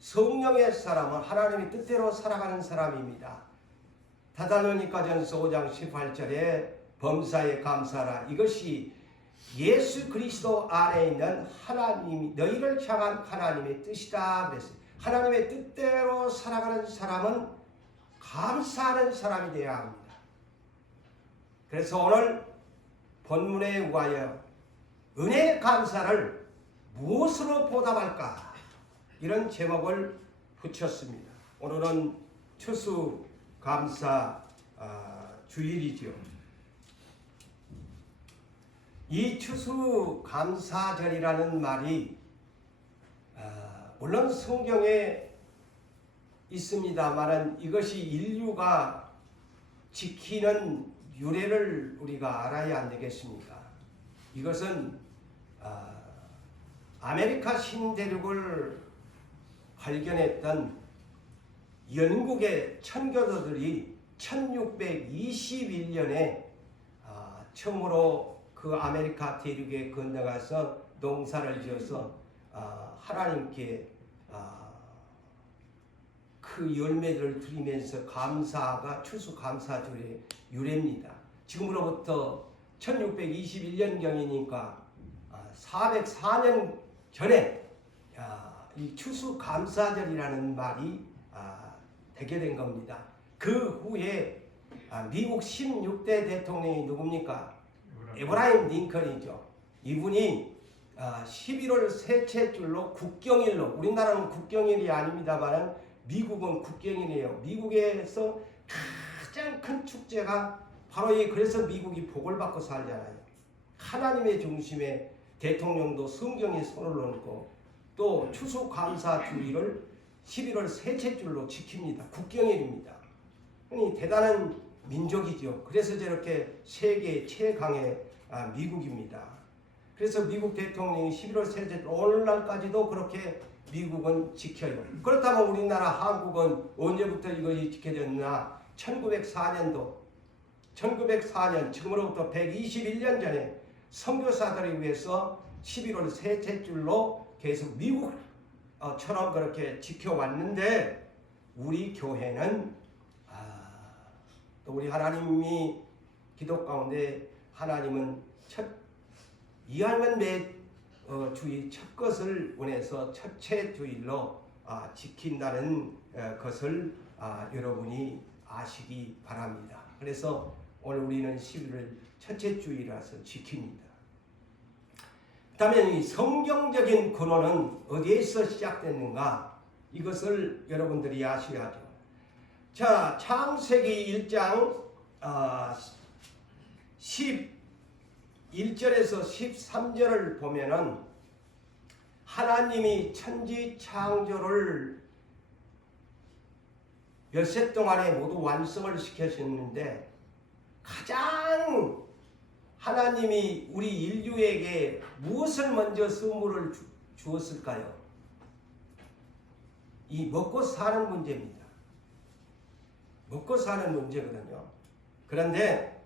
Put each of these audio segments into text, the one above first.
성령의 사람은 하나님의 뜻대로 살아가는 사람입니다. 데살로니가전서 5장 18절에 범사에 감사하라. 이것이 예수 그리스도 안에 있는 하나님, 너희를 향한 하나님의 뜻이다 그랬어요. 하나님의 뜻대로 살아가는 사람은 감사하는 사람이 되어야 합니다. 그래서 오늘 본문에 의하여 은혜의 감사를 무엇으로 보답할까? 이런 제목을 붙였습니다. 오늘은 추수감사 주일이죠. 이 추수감사절이라는 말이 물론 성경에 있습니다만 이것이 인류가 지키는 유래를 우리가 알아야 안 되겠습니까? 이것은 아메리카 신대륙을 발견했던 영국의 천교도들이 1621년에 처음으로 그 아메리카 대륙에 건너가서 농사를 지어서 하나님께 그 열매들을 드리면서 감사가 추수감사절의 유래입니다. 지금으로부터 1621년경이니까 404년 전에 이 추수감사절이라는 말이 되게 된 겁니다. 그 후에 미국 16대 대통령이 누굽니까? 에브라임 링컨이죠. 이분이 11월 셋째 줄로 국경일로, 우리나라는 국경일이 아닙니다만 미국은 국경일이에요. 미국에서 가장 큰 축제가 바로 그래서 미국이 복을 받고 살잖아요. 하나님의 중심에 대통령도 성경에 손을 얹고 또 추수감사주의를 11월 셋째 줄로 지킵니다. 국경일입니다. 대단한 민족이죠. 그래서 저렇게 세계 최강의 미국입니다. 그래서 미국 대통령이 11월 셋째 줄 오늘날까지도 그렇게 미국은 지켜요. 그렇다면 우리나라 한국은 언제부터 이것이 지켜졌나? 1904년 지금으로부터 121년 전에 선교사들을 위해서 11월 셋째 줄로 계속 미국처럼 그렇게 지켜왔는데 우리 교회는 또 우리 하나님이 기도 가운데 하나님은 이하면 매 주의 첫 것을 원해서 첫째 주일로 지킨다는 것을 여러분이 아시기 바랍니다. 그래서 오늘 우리는 11월 첫째 주일이라서 지킵니다. 그 다음에 이 성경적인 근원은 어디에서 시작됐는가? 이것을 여러분들이 아셔야죠. 자, 창세기 1장 11절에서 13절을 보면은 하나님이 천지 창조를 엿새 동안에 모두 완성을 시켜주셨는데 가장 하나님이 우리 인류에게 무엇을 먼저 선물을 주었을까요? 이 먹고 사는 문제입니다. 먹고 사는 문제거든요. 그런데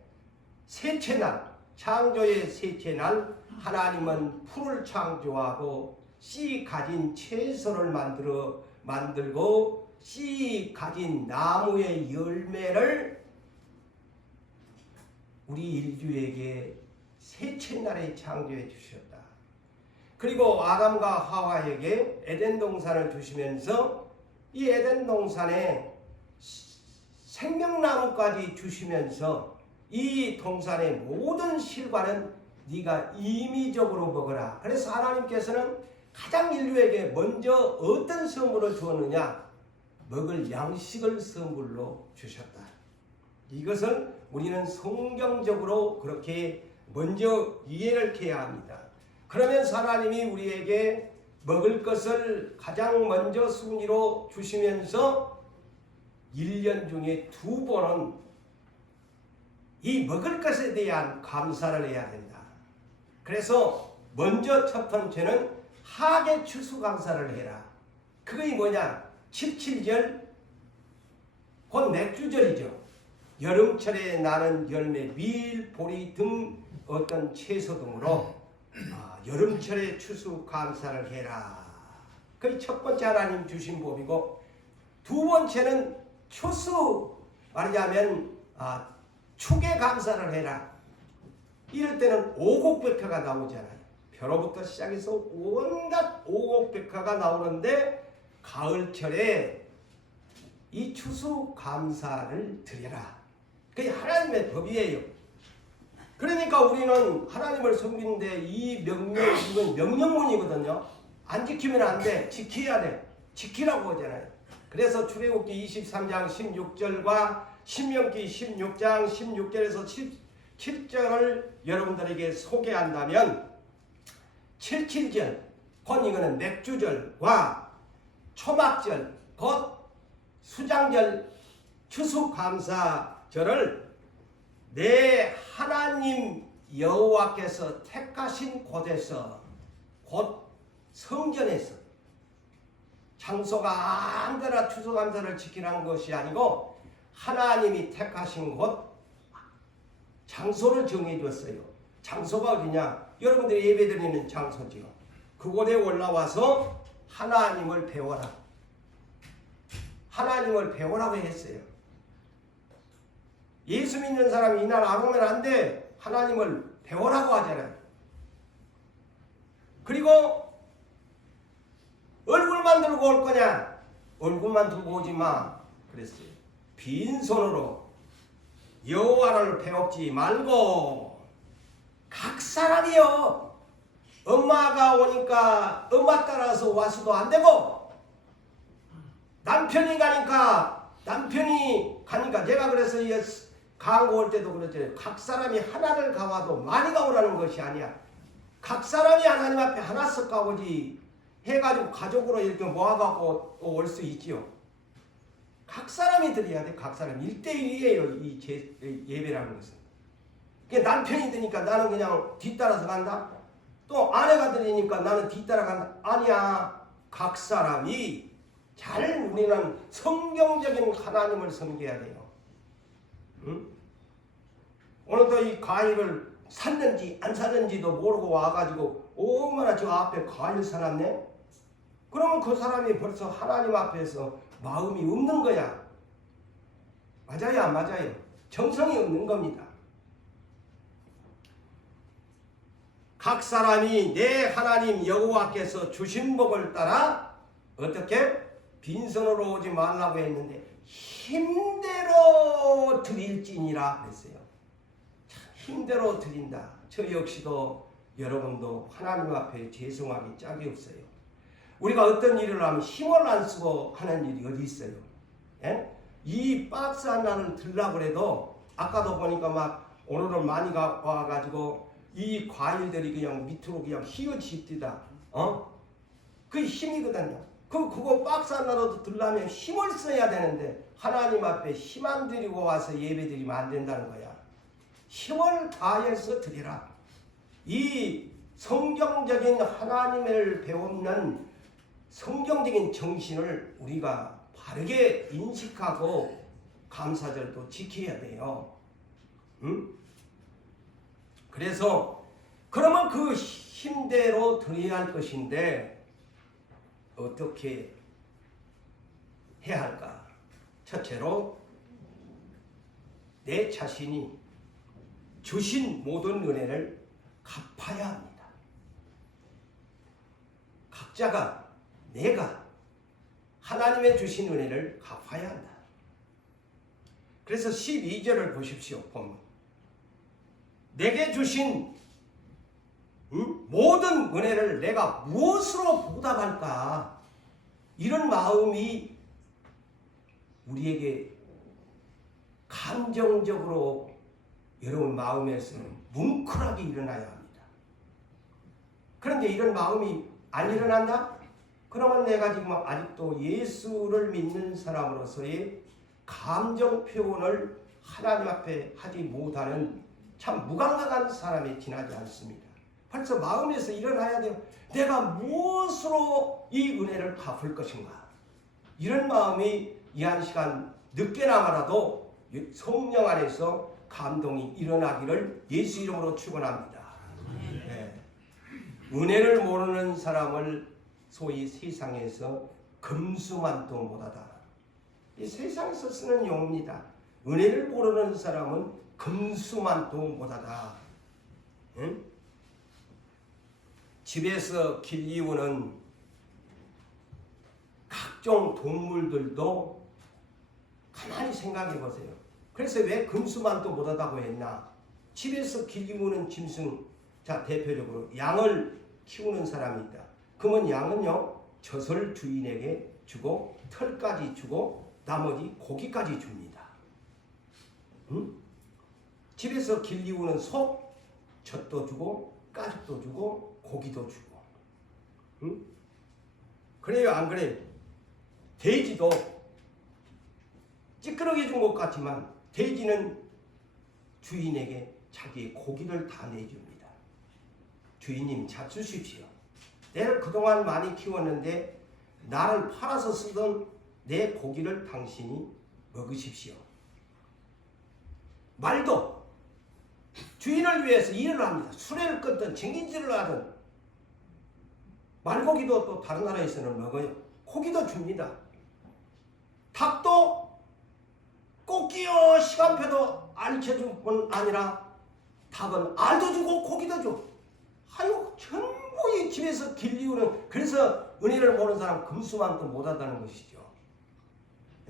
셋째 날, 창조의 셋째 날 하나님은 풀을 창조하고 씨 가진 채소를 만들고 씨 가진 나무의 열매를 우리 인류에게 셋째 날에 창조해 주셨다. 그리고 아담과 하와에게 에덴 동산을 주시면서 이 에덴 동산에 생명나무까지 주시면서 이 동산의 모든 실과는 네가 임의적으로 먹어라. 그래서 하나님께서는 가장 인류에게 먼저 어떤 선물을 주었느냐? 먹을 양식을 선물로 주셨다. 이것을 우리는 성경적으로 그렇게 먼저 이해를 해야 합니다. 그러면서 하나님이 우리에게 먹을 것을 가장 먼저 순위로 주시면서 1년 중에 2번은 이 먹을 것에 대한 감사를 해야 된다. 그래서 먼저 첫 번째는 하계 추수감사를 해라. 그게 뭐냐? 77절 곧 맥주절이죠. 여름철에 나는 열매, 밀, 보리 등 어떤 채소 등으로 여름철에 추수감사를 해라. 그게 첫 번째 하나님 주신 법이고, 두 번째는 추수, 말하자면 축에 감사를 해라. 이럴 때는 오곡백화가 나오잖아요. 벼로부터 시작해서 온갖 오곡백화가 나오는데, 가을철에 이 추수 감사를 드려라. 그게 하나님의 법이에요. 그러니까 우리는 하나님을 섬기는데 이 명령, 이건 명령문이거든요. 안 지키면 안 돼. 지켜야 돼. 지키라고 하잖아요. 그래서 출애굽기 23장 16절과 신명기 16장 16절에서 17절을 여러분들에게 소개한다면, 칠칠절, 곧 이거는 맥주절과 초막절, 곧 수장절, 추수감사절을 내 하나님 여호와께서 택하신 곳에서, 곧 성전에서, 장소가 아무데나 추수감사를 지키라는 것이 아니고 하나님이 택하신 곳, 장소를 정해 줬어요. 장소가 어디냐? 여러분들이 예배드리는 장소지요. 그곳에 올라와서 하나님을 배워라. 하나님을 배우라고 했어요. 예수 믿는 사람이 이날 안 오면 안 돼. 하나님을 배우라고 하잖아요. 그리고 얼굴만 들고 올 거냐? 얼굴만 들고 오지 마. 그랬어요. 빈손으로 여호와를 배웁지 말고, 각 사람이요. 엄마가 오니까 엄마 따라서 와서도 안 되고, 남편이 가니까 제가 그래서 강고 올 때도 그랬죠. 각 사람이 하나를 가와도 많이 가오라는 것이 아니야. 각 사람이 하나님 앞에 하나씩 가오지 해가지고 가족으로 이렇게 모아갖고 올 수 있지요. 각 사람이 드려야 돼. 각 사람 1대1이에요. 이 예배라는 것은. 남편이 드니까 나는 그냥 뒤따라서 간다. 또 아내가 드리니까 나는 뒤따라 간다. 아니야. 각 사람이 우리는 성경적인 하나님을 섬겨야 돼요. 응? 오늘도 이 과일을 샀는지 안 샀는지도 모르고 와가지고 얼마나 저 앞에 과일 사놨네? 그러면 그 사람이 벌써 하나님 앞에서 마음이 없는 거야. 맞아요, 안 맞아요? 정성이 없는 겁니다. 각 사람이 내 하나님 여호와께서 주신 복을 따라 어떻게? 빈손으로 오지 말라고 했는데 힘대로 드릴지니라 그랬어요. 참 힘대로 드린다. 저 역시도 여러분도 하나님 앞에 죄송하기 짝이 없어요. 우리가 어떤 일을 하면 힘을 안 쓰고 하는 일이 어디 있어요? 예? 이 박스 하나를 들라고 해도 아까도 보니까 막 오늘은 많이 와가지고 이 과일들이 그냥 밑으로 그냥 휘어지다. 그 힘이거든요. 그거 박스 하나라도 들려면 힘을 써야 되는데 하나님 앞에 힘 안 드리고 와서 예배 드리면 안 된다는 거야. 힘을 다해서 드리라. 이 성경적인 하나님을 배우는 성경적인 정신을 우리가 바르게 인식하고 감사절도 지켜야 돼요. 응? 그래서 그러면 그 힘대로 드려야 할 것인데 어떻게 해야 할까? 첫째로 내 자신이 주신 모든 은혜를 갚아야 합니다. 각자가 내가 하나님의 주신 은혜를 갚아야 한다. 그래서 12절을 보십시오. 보면 내게 주신 모든 은혜를 내가 무엇으로 보답할까? 이런 마음이 우리에게 감정적으로 여러분 마음에서 뭉클하게 일어나야 합니다. 그런데 이런 마음이 안 일어난다? 그러면 내가 지금 아직도 예수를 믿는 사람으로서의 감정 표현을 하나님 앞에 하지 못하는 참 무감각한 사람에 지나지 않습니다. 벌써 마음에서 일어나야 돼요. 내가 무엇으로 이 은혜를 갚을 것인가? 이런 마음이 이 한 시간 늦게나마라도 성령 안에서 감동이 일어나기를 예수 이름으로 축원합니다. 네. 은혜를 모르는 사람을 소위 세상에서 금수만도 못하다. 이 세상에서 쓰는 용어입니다. 은혜를 모르는 사람은 금수만도 못하다. 응? 집에서 길리우는 각종 동물들도 가만히 생각해 보세요. 그래서 왜 금수만도 못하다고 했나? 집에서 길리우는 짐승, 자 대표적으로 양을 키우는 사람이 있다. 그러면 양은요 젖을 주인에게 주고 털까지 주고 나머지 고기까지 줍니다. 응? 집에서 길리우는 소, 젖도 주고 가죽도 주고 고기도 주고. 응? 그래요 안 그래요? 돼지도 찌끄러기 준 것 같지만 돼지는 주인에게 자기의 고기를 다 내줍니다. 주인님 잡수십시오. 내를 그동안 많이 키웠는데 나를 팔아서 쓰던 내 고기를 당신이 먹으십시오. 말도 주인을 위해서 일을 합니다. 수레를 끊든 쟁기질을 하든 말고기도 또 다른 나라에서는 먹어요. 고기도 줍니다. 닭도 꼭지요 시간표도 알려줄 뿐 아니라 닭은 알도 주고 고기도 줘. 아유 전부 이 집에서 길리우는. 그래서 은혜를 모르는 사람 금수만도 못하다는 것이죠.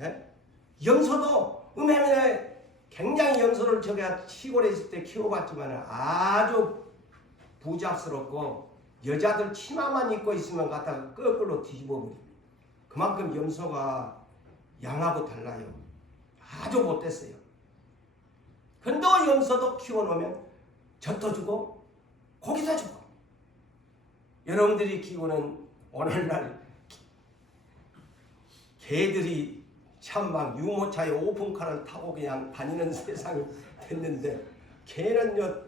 예? 염소도 굉장히 염소를 제가 시골에 있을 때 키워봤지만 아주 부잡스럽고 여자들 치마만 입고 있으면 갖다가 거꾸로 뒤집어 버립니다. 그만큼 염소가 양하고 달라요. 아주 못됐어요. 근데 염소도 키워놓으면 젖도 주고 고기도 주고. 여러분들이 키우는 오늘날 개들이 참 막 유모차에 오픈카를 타고 그냥 다니는 세상이 됐는데, 개는요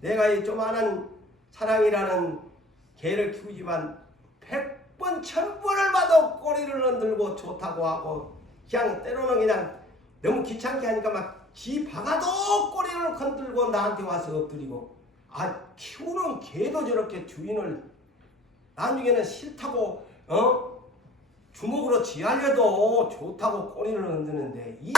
내가 조그마한 사랑이라는 개를 키우지만 100번 1000번을 봐도 꼬리를 흔들고 좋다고 하고, 그냥 때로는 그냥 너무 귀찮게 하니까 막 지 박아도 꼬리를 흔들고 나한테 와서 엎드리고. 키우는 개도 저렇게 주인을 나중에는 싫다고 주먹으로 쥐하려도 좋다고 꼬리를 흔드는데, 이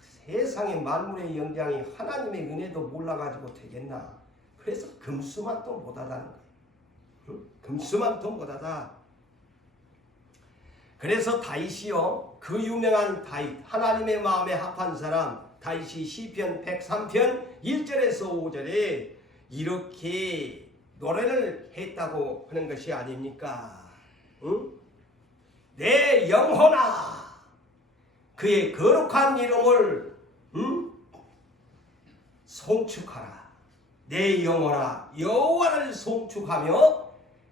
세상의 만물의 영장이 하나님의 은혜도 몰라가지고 되겠나. 그래서 금수만도 못하다는 거예요. 응? 금수만도 못하다. 그래서 다윗이요, 그 유명한 다윗, 하나님의 마음에 합한 사람, 다윗이 시편 103편 1절에서 5절에 이렇게 노래를 했다고 하는 것이 아닙니까? 응? 내 영혼아 그의 거룩한 이름을 송축하라. 내 영혼아 여호와를 송축하며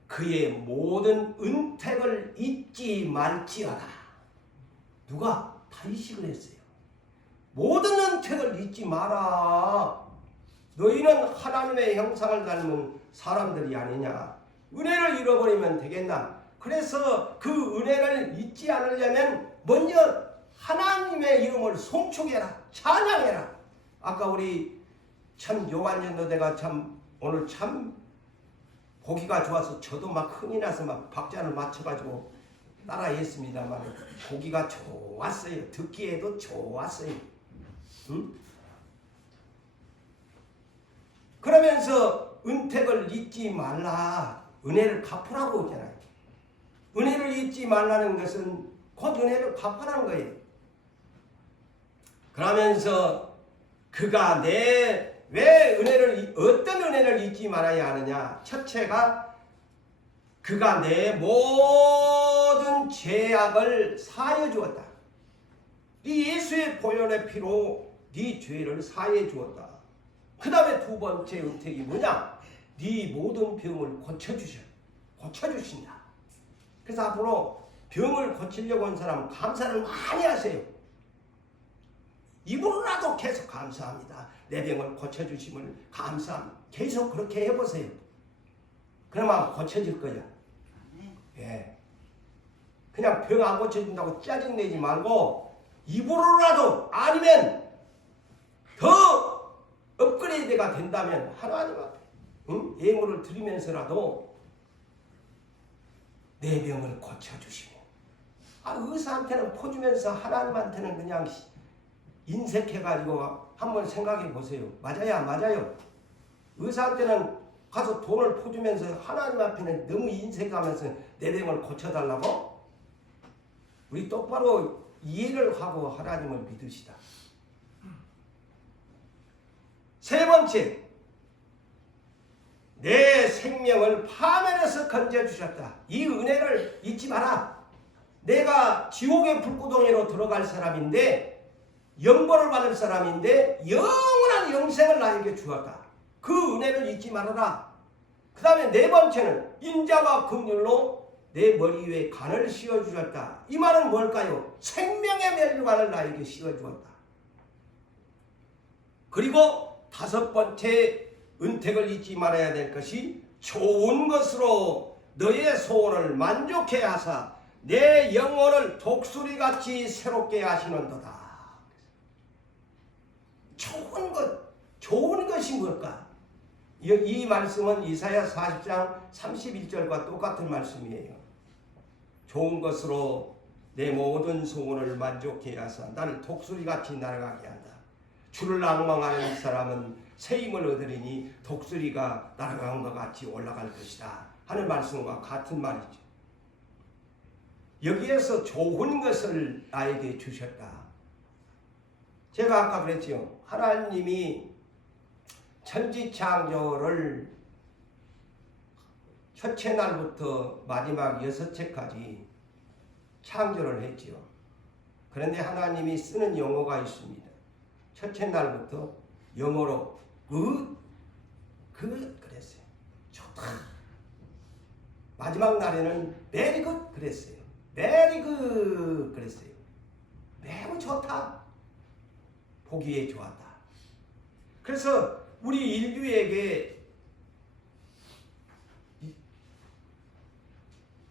그의 모든 은택을 잊지 말지어다. 누가? 다윗이 그랬어요. 모든 은택을 잊지 마라. 너희는 하나님의 형상을 닮은 사람들이 아니냐. 은혜를 잃어버리면 되겠나. 그래서 그 은혜를 잊지 않으려면 먼저 하나님의 이름을 송축해라. 찬양해라. 아까 우리 참 요한전도대가 참 오늘 참 보기가 좋아서 저도 막 흥이 나서 막 박자를 맞춰가지고 따라했습니다만 보기가 좋았어요. 듣기에도 좋았어요. 응? 그러면서 은택을 잊지 말라. 은혜를 갚으라고 하잖아요. 은혜를 잊지 말라는 것은 곧 은혜를 갚으라는 거예요. 그러면서 그가 왜 어떤 은혜를 잊지 말아야 하느냐. 첫째가 그가 내 모든 죄악을 사하여 주었다. 네 예수의 보혈의 피로 네 죄를 사하여 주었다. 그 다음에 두 번째 은택이 뭐냐? 네 모든 병을 고쳐주신다. 그래서 앞으로 병을 고치려고 한 사람은 감사를 많이 하세요. 입으로라도 계속 감사합니다. 내 병을 고쳐주심을 감사합니다. 계속 그렇게 해보세요. 그러면 고쳐질 거예요. 예. 그냥 병 안 고쳐준다고 짜증내지 말고 입으로라도, 아니면 더 업그레이드가 된다면 하나님 앞에 예물을 드리면서라도 내 병을 고쳐주시며. 의사한테는 퍼주면서 하나님한테는 그냥 인색해가지고 한번 생각해 보세요. 맞아요, 안 맞아요? 의사한테는 가서 돈을 퍼주면서 하나님 앞에는 너무 인색하면서 내 병을 고쳐달라고? 우리 똑바로 이해를 하고 하나님을 믿으시다. 세 번째, 내 생명을 파멸에서 건져주셨다. 이 은혜를 잊지 마라. 내가 지옥의 불구덩이로 들어갈 사람인데, 영벌을 받을 사람인데 영원한 영생을 나에게 주었다. 그 은혜를 잊지 말아라. 그 다음에 네 번째는 인자와 긍휼로 내 머리 위에 관을 씌워주셨다. 이 말은 뭘까요? 생명의 멸류관을 나에게 씌워주었다. 그리고 다섯 번째 은택을 잊지 말아야 될 것이 좋은 것으로 너의 소원을 만족해 하사 내 영혼을 독수리같이 새롭게 하시는도다. 좋은 것이 뭘까? 이 말씀은 이사야 40장 31절과 똑같은 말씀이에요. 좋은 것으로 내 모든 소원을 만족해 하사 나를 독수리같이 날아가게 한다. 주를 낭망하는 이 사람은 새 힘을 얻으리니 독수리가 날아간 것 같이 올라갈 것이다 하는 말씀과 같은 말이죠. 여기에서 좋은 것을 나에게 주셨다. 제가 아까 그랬죠. 하나님이 천지창조를 첫째 날부터 마지막 6채까지 창조를 했지요. 그런데 하나님이 쓰는 용어가 있습니다. 첫째 날부터 영어로 그랬어요. 좋다. 마지막 날에는 very good 그랬어요. very good 그랬어요. 매우 좋다. 보기에 좋았다. 그래서 우리 인류에게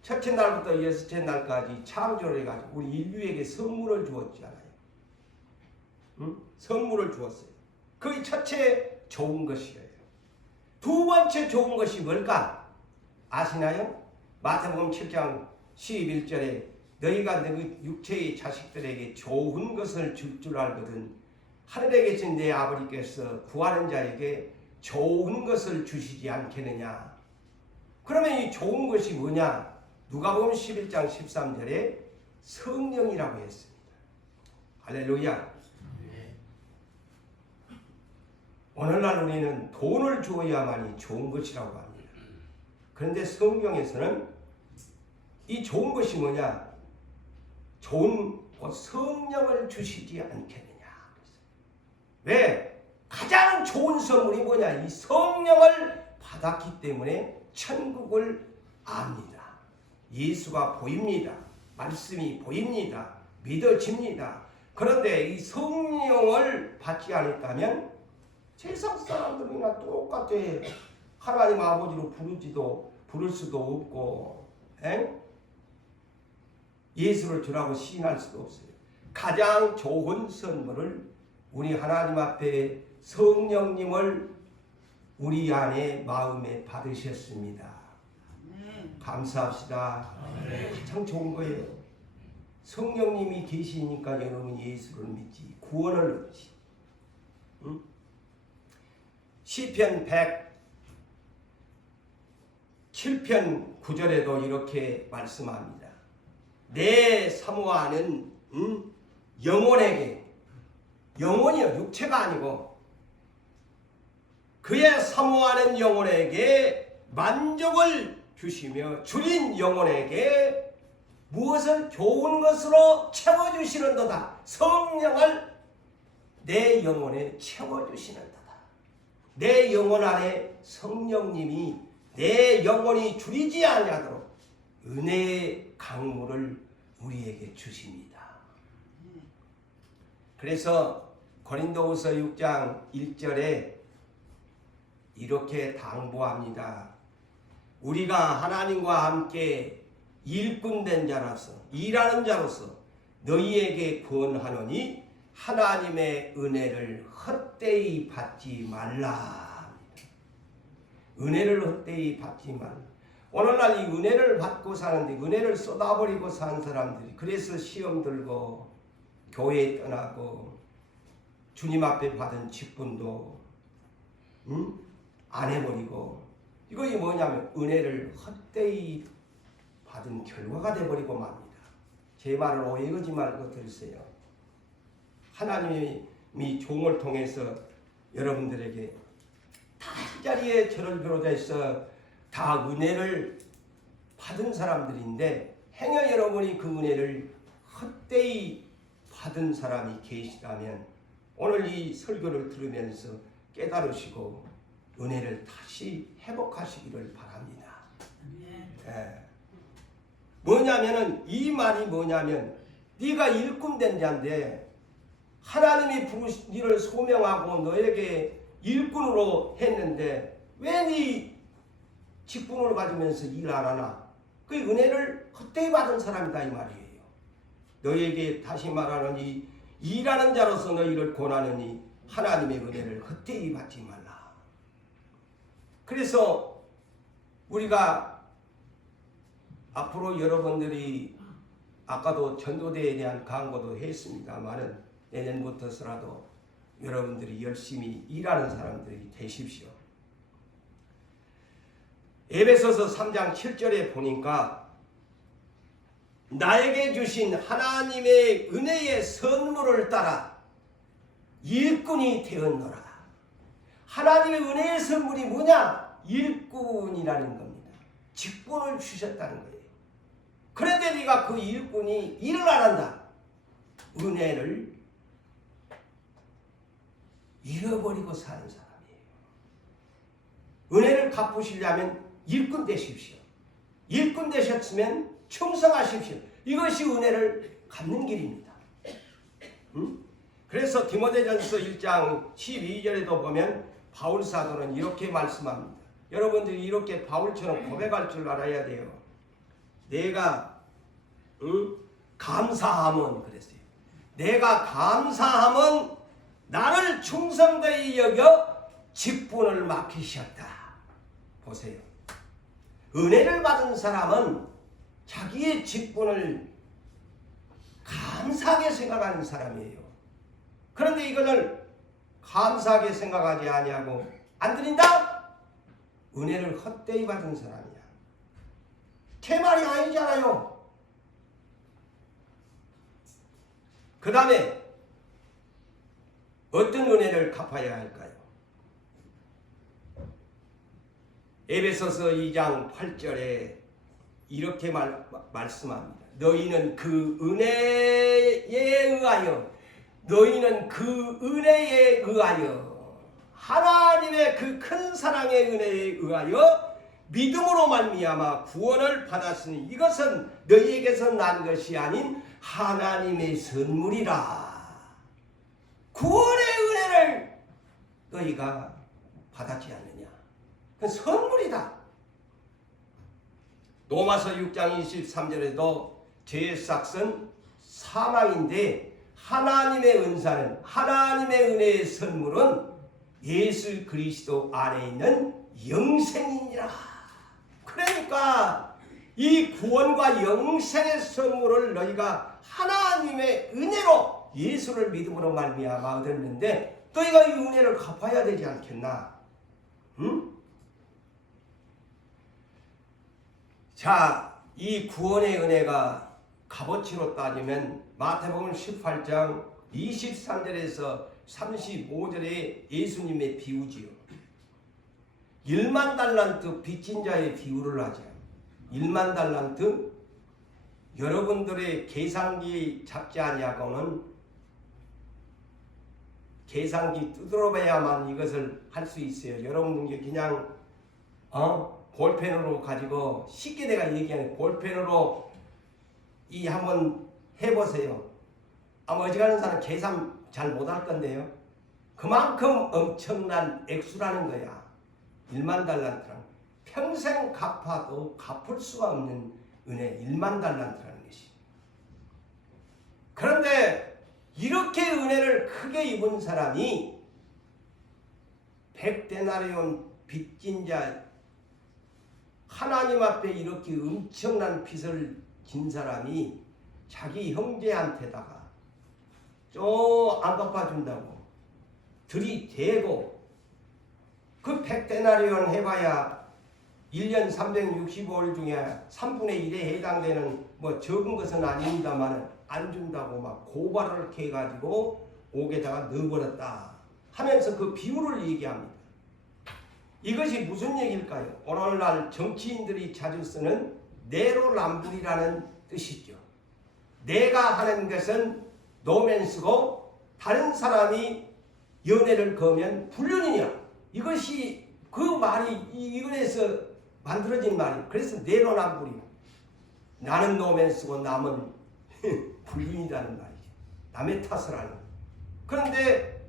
첫째 날부터 여섯째 날까지 창조를 해가지고 우리 인류에게 선물을 주었잖아요. 응? 선물을 주었어요. 그게 첫째 좋은 것이에요. 두 번째 좋은 것이 뭘까? 아시나요? 마태복음 7장 11절에 너희가 너희 육체의 자식들에게 좋은 것을 줄 줄 알거든 하늘에 계신 내 아버지께서 구하는 자에게 좋은 것을 주시지 않겠느냐. 그러면 이 좋은 것이 뭐냐? 누가복음 11장 13절에 성령이라고 했습니다. 할렐루야. 오늘날 우리는 돈을 주어야만이 좋은 것이라고 합니다. 그런데 성경에서는 이 좋은 것이 뭐냐? 좋은 성령을 주시지 않겠느냐. 왜? 가장 좋은 선물이 뭐냐? 이 성령을 받았기 때문에 천국을 압니다. 예수가 보입니다. 말씀이 보입니다. 믿어집니다. 그런데 이 성령을 받지 않았다면 세상 사람들이나 똑같아. 하나님 아버지로 부를 수도 없고 예수를 주라고 시인할 수도 없어요. 가장 좋은 선물을 우리 하나님 앞에 성령님을 우리 안에 마음에 받으셨습니다. 감사합시다. 가장 좋은 거예요. 성령님이 계시니까 여러분이 예수를 믿지, 구원을 얻지. 응? 시편 107편 9절에도 이렇게 말씀합니다. 내 사모하는 영혼에게, 영혼이요 육체가 아니고 그의 사모하는 영혼에게 만족을 주시며 줄인 영혼에게 무엇을 좋은 것으로 채워주시는도다. 성령을 내 영혼에 채워주시는도다. 내 영혼 안에 성령님이 내 영혼이 줄이지 아니하도록 은혜의 강물을 우리에게 주십니다. 그래서 고린도후서 6장 1절에 이렇게 당부합니다. 우리가 하나님과 함께 일꾼된 자로서, 일하는 자로서 너희에게 권하노니 하나님의 은혜를 헛되이 받지 말라. 은혜를 헛되이 받지 말라. 오늘날 이 은혜를 받고 사는데 은혜를 쏟아버리고 사는 사람들이 그래서 시험 들고 교회 떠나고 주님 앞에 받은 직분도 안 해버리고 이것이 뭐냐면 은혜를 헛되이 받은 결과가 돼버리고 맙니다. 제 말을 오해하지 말고 들으세요. 하나님이 종을 통해서 여러분들에게 다 한 자리에 저를 비롯해서 다 은혜를 받은 사람들인데 행여 여러분이 그 은혜를 헛되이 받은 사람이 계시다면 오늘 이 설교를 들으면서 깨달으시고 은혜를 다시 회복하시기를 바랍니다. 예. 뭐냐면은 이 말이 뭐냐면 네가 일꾼 된 자인데 하나님이 부르신 일을 소명하고 너에게 일꾼으로 했는데 왜 네 직분을 가지면서 일 안 하나? 그 은혜를 헛되이 받은 사람이다 이 말이에요. 너에게 다시 말하노니 일하는 자로서 너희를 권하느니 하나님의 은혜를 헛되이 받지 말라. 그래서 우리가 앞으로 여러분들이 아까도 전도대에 대한 강고도 했습니다만은 내년부터서라도 여러분들이 열심히 일하는 사람들이 되십시오. 에베소서 3장 7절에 보니까 나에게 주신 하나님의 은혜의 선물을 따라 일꾼이 되었노라. 하나님의 은혜의 선물이 뭐냐? 일꾼이라는 겁니다. 직분을 주셨다는 거예요. 그런데 네가 그 일꾼이 일을 안 한다. 은혜를 잃어버리고 사는 사람이에요. 은혜를 갚으시려면 일꾼 되십시오. 일꾼 되셨으면 충성하십시오. 이것이 은혜를 갚는 길입니다. 그래서 디모데전서 1장 12절에도 보면 바울 사도는 이렇게 말씀합니다. 여러분들이 이렇게 바울처럼 고백할 줄 알아야 돼요. 내가 감사함은 그랬어요. 내가 감사함은 나를 충성되이 여겨 직분을 맡기셨다. 보세요. 은혜를 받은 사람은 자기의 직분을 감사하게 생각하는 사람이에요. 그런데 이것을 감사하게 생각하지 아니하고 안 드린다? 은혜를 헛되이 받은 사람이야. 제 말이 아니잖아요. 그 다음에 어떤 은혜를 갚아야 할까요? 에베소서 2장 8절에 이렇게 말씀합니다. 너희는 그 은혜에 의하여 하나님의 그 큰 사랑의 은혜에 의하여 믿음으로 말미암아 구원을 받았으니 이것은 너희에게서 난 것이 아닌 하나님의 선물이라. 구원의 은혜를 너희가 받았지 않느냐? 그건 선물이다. 로마서 6장 23절에도 죄의 삭은 사망인데 하나님의 은사는 하나님의 은혜의 선물은 예수 그리스도 안에 있는 영생이니라. 그러니까 이 구원과 영생의 선물을 너희가 하나님의 은혜로 예수를 믿음으로 말미암아 얻었는데 너희가 이 은혜를 갚아야 되지 않겠나? 응? 자, 이 구원의 은혜가 값어치로 따지면 마태복음 18장 23절에서 35절에 예수님의 비유지요. 1만 달란트 빚진 자의 비유를 하죠. 1만 달란트 여러분들의 계산기 잡지 아니하고는 계산기 두드려봐야만 이것을 할 수 있어요. 여러분들 그냥 볼펜으로 가지고 쉽게 내가 얘기하는 볼펜으로 이 한번 해보세요. 아마 어지간한 사람 계산 잘 못할 건데요. 그만큼 엄청난 액수라는 거야. 1만 달란트란 평생 갚아도 갚을 수가 없는 은혜 1만 달란트라는 것이. 그런데 이렇게 은혜를 크게 입은 사람이 100데나리온 빚진 자 하나님 앞에 이렇게 엄청난 빚을 진 사람이 자기 형제한테다가 안 갚아준다고 들이대고 그 100데나리온 해봐야 1년 365일 중에 3분의 1에 해당되는 뭐 적은 것은 아닙니다만 안 준다고 막 고발을 해가지고 옥에다가 넣어버렸다 하면서 그 비유를 얘기합니다. 이것이 무슨 얘기일까요? 오늘날 정치인들이 자주 쓰는 내로남불이라는 뜻이죠. 내가 하는 것은 노맨스고 다른 사람이 연애를 거면 불륜이냐. 이것이 그 말이 이거에서 만들어진 말이에요. 그래서 내로남불이에요. 나는 노맨스고 남은 불륜이라는 말이죠. 남의 탓을 하는. 그런데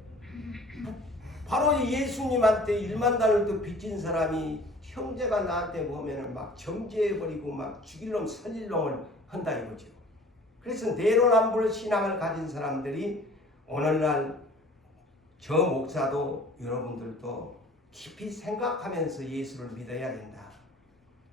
바로 예수님한테 1만 달러도 빚진 사람이 형제가 나한테 보면은 막 정죄해버리고 막 죽일 놈 살릴 놈을 한다 이거죠. 그래서 내로남불 신앙을 가진 사람들이 오늘날 저 목사도 여러분들도 깊이 생각하면서 예수를 믿어야 된다.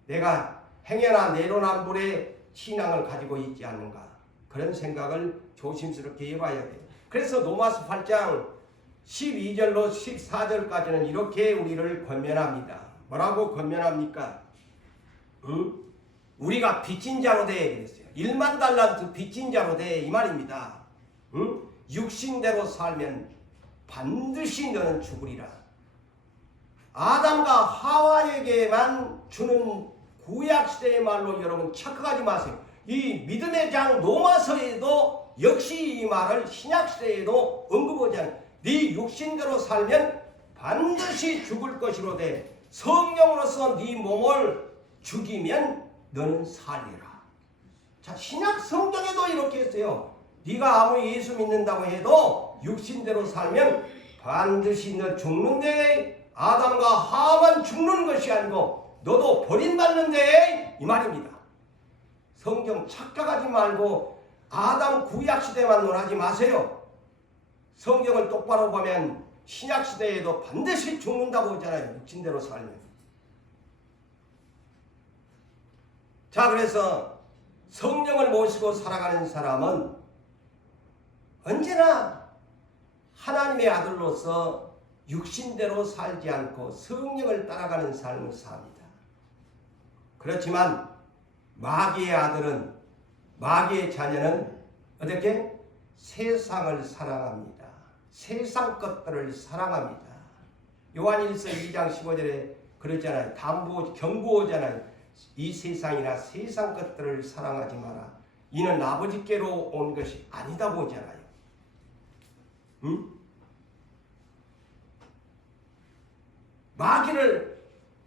내가 행여나 내로남불의 신앙을 가지고 있지 않는가. 그런 생각을 조심스럽게 해봐야 돼요. 그래서 로마서 8장 12절로 14절까지는 이렇게 우리를 권면합니다. 뭐라고 권면합니까? 우리가 빚진 자로 돼 그랬어요. 1만 달란트 빚진 자로 돼 이 말입니다. 육신대로 살면 반드시 너는 죽으리라. 아담과 하와에게만 주는 구약시대의 말로 여러분 착각하지 마세요. 이 믿음의 장 로마서에도 역시 이 말을 신약시대에도 언급하지 않아요. 네 육신대로 살면 반드시 죽을 것이로되 성령으로서 네 몸을 죽이면 너는 살리라. 자, 신약 성경에도 이렇게 했어요. 네가 아무리 예수 믿는다고 해도 육신대로 살면 반드시 너 죽는데 아담과 하와만 죽는 것이 아니고 너도 버림받는데 이 말입니다. 성경 착각하지 말고 아담 구약시대만 논하지 마세요. 성경을 똑바로 보면 신약시대에도 반드시 죽는다고 하잖아요. 육신대로 살면. 자, 그래서 성령을 모시고 살아가는 사람은 언제나 하나님의 아들로서 육신대로 살지 않고 성령을 따라가는 삶을 삽니다. 그렇지만 마귀의 아들은, 마귀의 자녀는 어떻게? 세상을 사랑합니다. 세상 것들을 사랑합니다. 요한일서 2장 15절에 그러잖아요. 경고하잖아요. 이 세상이나 세상 것들을 사랑하지 마라. 이는 아버지께로 온 것이 아니다고 하잖아요. 마귀를,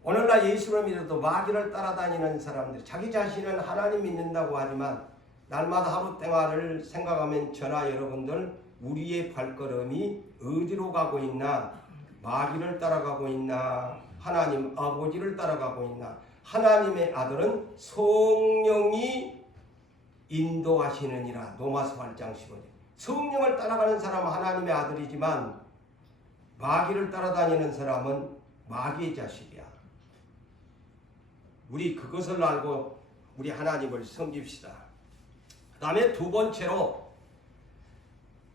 오늘날 예수를 믿어도 마귀를 따라다니는 사람들, 자기 자신은 하나님 믿는다고 하지만 날마다 하루 생활을 생각하면 저나 여러분들 우리의 발걸음이 어디로 가고 있나? 마귀를 따라가고 있나? 하나님 아버지를 따라가고 있나? 하나님의 아들은 성령이 인도하시느니라. 로마서 8장 15절. 성령을 따라가는 사람은 하나님의 아들이지만 마귀를 따라다니는 사람은 마귀의 자식이야. 우리 그것을 알고 우리 하나님을 섬깁시다. 그 다음에 두 번째로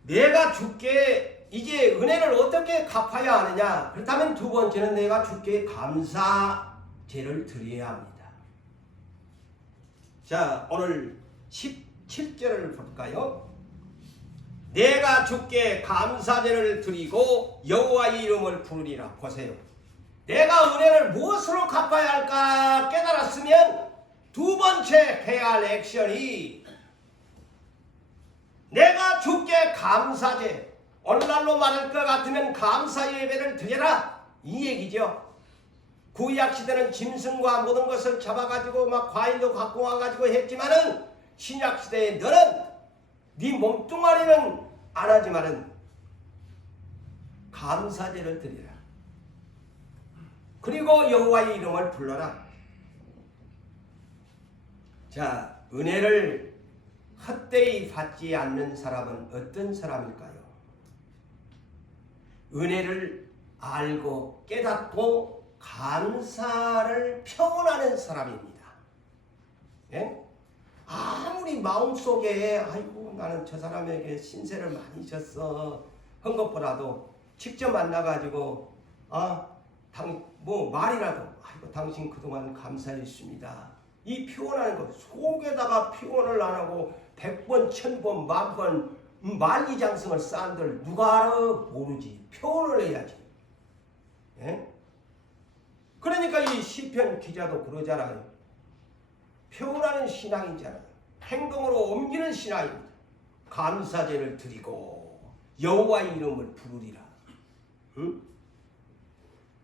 내가 주께 이제 은혜를 어떻게 갚아야 하느냐. 그렇다면 두 번째는 내가 주께 감사제를 드려야 합니다. 자, 오늘 17절을 볼까요? 내가 주께 감사제를 드리고 여호와의 이름을 부르리라. 보세요. 내가 은혜를 무엇으로 갚아야 할까 깨달았으면 두 번째 해야 할 액션이 내가 주께 감사제, 오늘날로 말할 것 같으면 감사 예배를 드려라 이 얘기죠. 구약시대는 짐승과 모든 것을 잡아가지고 막 과일도 갖고 와가지고 했지만은 신약시대에 너는 네 몸뚱아리는 안 하지만은 감사제를 드리라. 그리고 여호와의 이름을 불러라. 자, 은혜를 헛되이 받지 않는 사람은 어떤 사람일까요? 은혜를 알고 깨닫고 감사를 표현하는 사람입니다. 예? 아무리 마음속에 아이고 나는 저 사람에게 신세를 많이 졌어 한 것보다도 직접 만나가지고 뭐 말이라도 아이고 당신 그동안 감사했습니다. 이 표현하는 것 속에다가 표현을 안 하고 100번, 1000번, 만번 만리장성을 쌓은들 누가 알아? 모르지. 표현을 해야지. 예? 그러니까 이 시편 기자도 그러잖아요. 표현하는 신앙이잖아요. 행동으로 옮기는 신앙입니다. 감사제를 드리고 여호와의 이름을 부르리라. 응?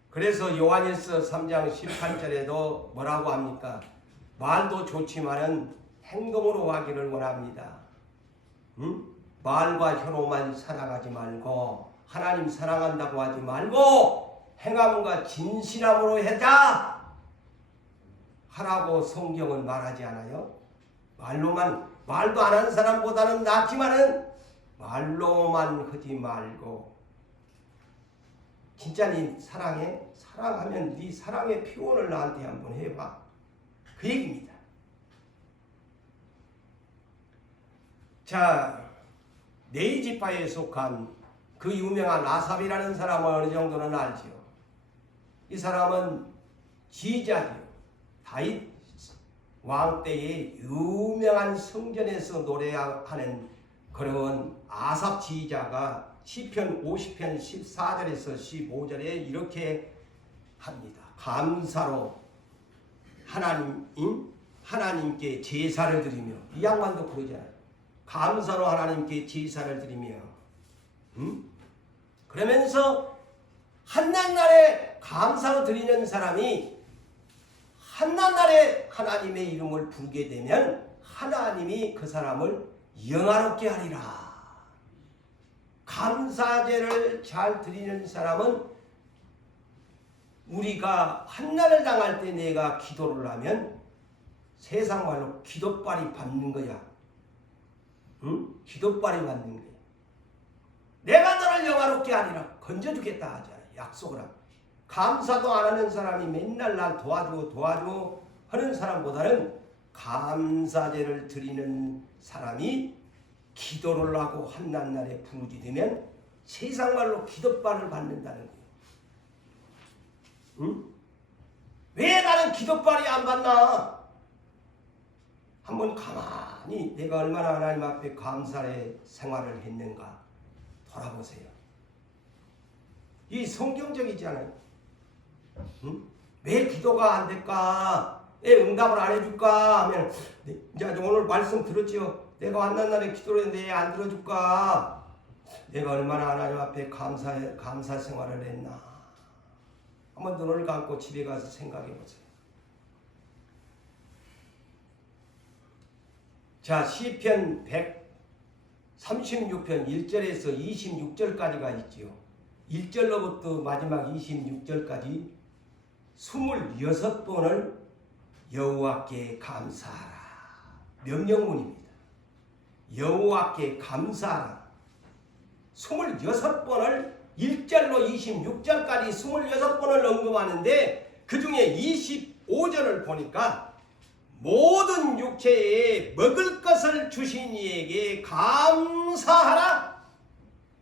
그래서 요한일서 3장 18절에도 뭐라고 합니까? 말도 좋지만은 행동으로 하기를 원합니다. 응? 말과 혀로만 살아가지 말고 하나님 사랑한다고 하지 말고 행함과 진실함으로 해자 하라고 성경은 말하지 않아요? 말도 안 하는 사람보다는 낫지만은 말로만 하지 말고 진짜 네 사랑해? 사랑하면 네 사랑의 표현을 나한테 한번 해봐. 그 얘기입니다. 자, 네이지파에 속한 그 유명한 아삽이라는 사람은 어느 정도는 알지요. 이 사람은 지자지요. 다윗 왕 때의 유명한 성전에서 노래하는 그런 아삽 지자가 시편 50편 14절에서 15절에 이렇게 합니다. 감사로 하나님께 제사를 드리며 이 양반도 그러잖아요. 감사로 하나님께 제사를 드리며 그러면서 한낱날에 감사로 드리는 사람이 한낱날에 하나님의 이름을 부르게 되면 하나님이 그 사람을 영화롭게 하리라. 감사제를 잘 드리는 사람은 우리가 한날을 당할 때 내가 기도를 하면 세상 말로 기도빨이 받는 거야. 응? 기도빨이 받는 거야. 내가 너를 영화롭게 하리라. 건져주겠다 하잖아. 약속을 하고. 감사도 안 하는 사람이 맨날 날 도와주고 하는 사람보다는 감사제를 드리는 사람이 기도를 하고 한낱날에 부르짖으면 세상 말로 기도빨을 받는다는 거예요. 응? 왜 나는 기도빨이 안 받나? 한번 가만히 내가 얼마나 하나님 앞에 감사의 생활을 했는가 돌아보세요. 이 성경적이지 않아요? 응? 왜 기도가 안 될까? 왜 응답을 안 해줄까? 하면 이제 오늘 말씀 들었지요? 내가 한낱날에 기도를 했는데 안 들어줄까? 내가 얼마나 하나님 앞에 감사 생활을 했나? 한번 눈을 감고 집에 가서 생각해 보세요. 자, 시편 136편 1절에서 26절까지가 있지요. 1절로부터 마지막 26절까지 26번을 여호와께 감사하라. 명령문입니다. 여호와께 감사하라. 26번을 1절로 26절까지 26번을 언급하는데 그 중에 25절을 보니까 모든 육체에 먹을 것을 주신 이에게 감사하라.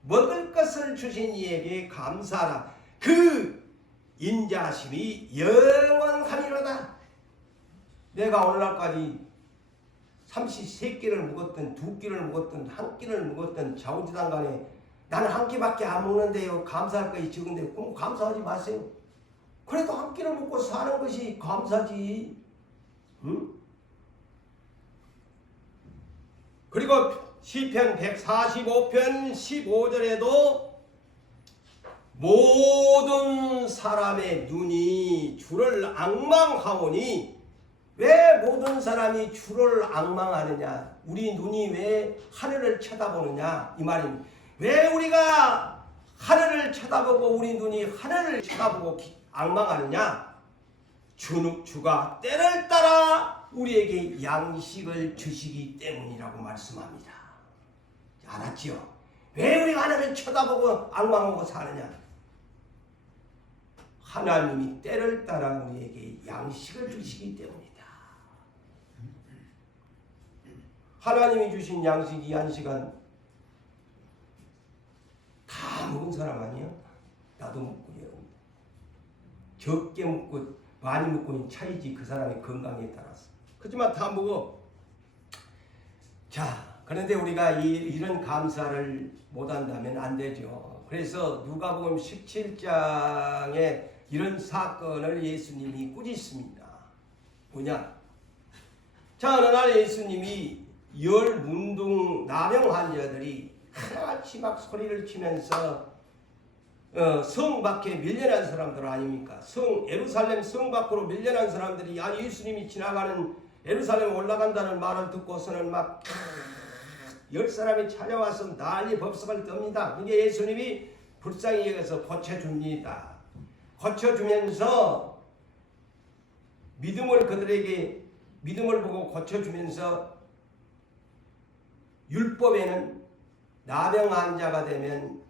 먹을 것을 주신 이에게 감사하라. 그 인자심이 영원하리로다. 내가 오늘날까지 33끼를 먹었든 2끼를 먹었든 1끼를 먹었든 좌우지단 간에 나는 1끼밖에 안 먹는데요. 감사할 것이 적은데 그럼 감사하지 마세요. 그래도 1끼를 먹고 사는 것이 감사지. 응? 그리고 시편 145편 15절에도 모든 사람의 눈이 주를 앙망하오니 왜 모든 사람이 주를 앙망하느냐? 우리 눈이 왜 하늘을 쳐다보느냐? 이 말입니다. 왜 우리가 하늘을 쳐다보고 우리 눈이 하늘을 쳐다보고 앙망하느냐? 주가 때를 따라 우리에게 양식을 주시기 때문이라고 말씀합니다. 알았지요? 왜 우리가 하늘을 쳐다보고 앙망하고 사느냐? 하나님이 때를 따라 우리에게 양식을 주시기 때문이다. 하나님이 주신 양식이 한 시간 다 먹은 사람 아니야? 나도 먹고요. 적게 먹고 많이 먹고는 차이지 그 사람의 건강에 따라서. 그렇지만 다 먹어. 자, 그런데 우리가 이런 감사를 못한다면 안 되죠. 그래서 누가복음 17장에 이런 사건을 예수님이 꾸짖습니다. 뭐냐? 자, 어느 날 예수님이 열 문둥 나병 환자들이 하나같이 막 소리를 치면서 성 밖에 밀려난 사람들 아닙니까? 예루살렘 성 밖으로 밀려난 사람들이 예수님이 지나가는 예루살렘 올라간다는 말을 듣고서는 막 10사람이 찾아와서 난리 법석을 떱니다. 그게 예수님이 불쌍히 여겨서 고쳐줍니다. 고쳐주면서 그들에게 믿음을 보고 고쳐주면서 율법에는 나병 환자가 되면